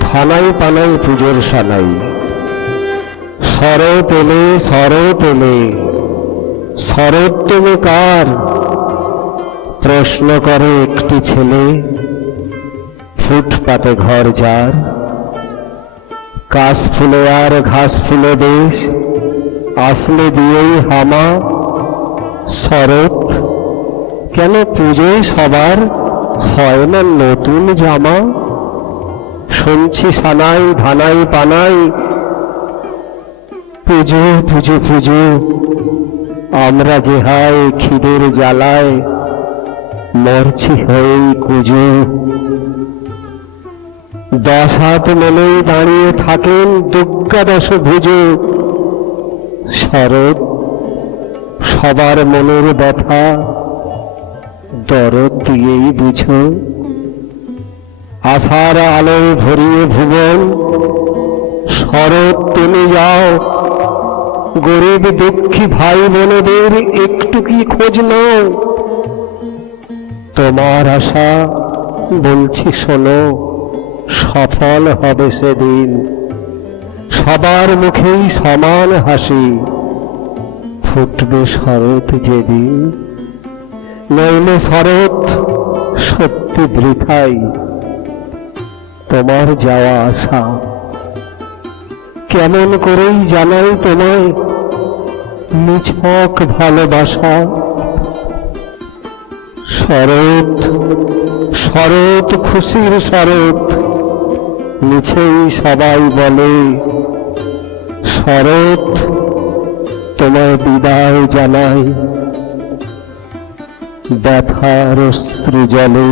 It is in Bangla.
ধানাই পানাই পুজোর সানাই। সর এলে শরৎ এলে, শরৎ তুমি কার? প্রশ্ন করে একটি ছেলে, ফুটপাতে ঘর যার। কাশ ফুলে আর ঘাস ফুলে দেশ, আসলে দিয়েই হামা। শরৎ, কেন পুজোয় সবার হয় না নতুন জামা? শুনছি সানাই, ধানাই, পানাই। পুজো পুজো পুজো। আমরা যে হায় খিদের জ্বালায়, মরছি হয়েই কুজো। দশ হাত মেলেই দাঁড়িয়ে থাকেন দুর্গাদশ ভুজো। শরৎ, সবার মনের ব্যথা, দরদ দিয়েই বুঝো। আশার আলোয় ভরিয়ে ভুবন, শরৎ তুমি যাও। গরিব দুঃখী ভাই বোনদের একটু কি খোঁজ নাও? তোমার আশা, বলছি শোনো, সফল হবে সেদিন। সবার মুখেই সমান হাসি, ফুটবে শরৎ যেদিন। নইলে শরৎ সত্যি বৃথাই। তোমার যাওয়া আসা। কেমন করেই জানাই তোমায় নিছক ভালোবাসা। শরৎ শরৎ খুশির শরৎ, মিছেই সবাই বলে, শরৎ, তোমায় বিদায় জানাই। ব্যথার অশ্রু জলে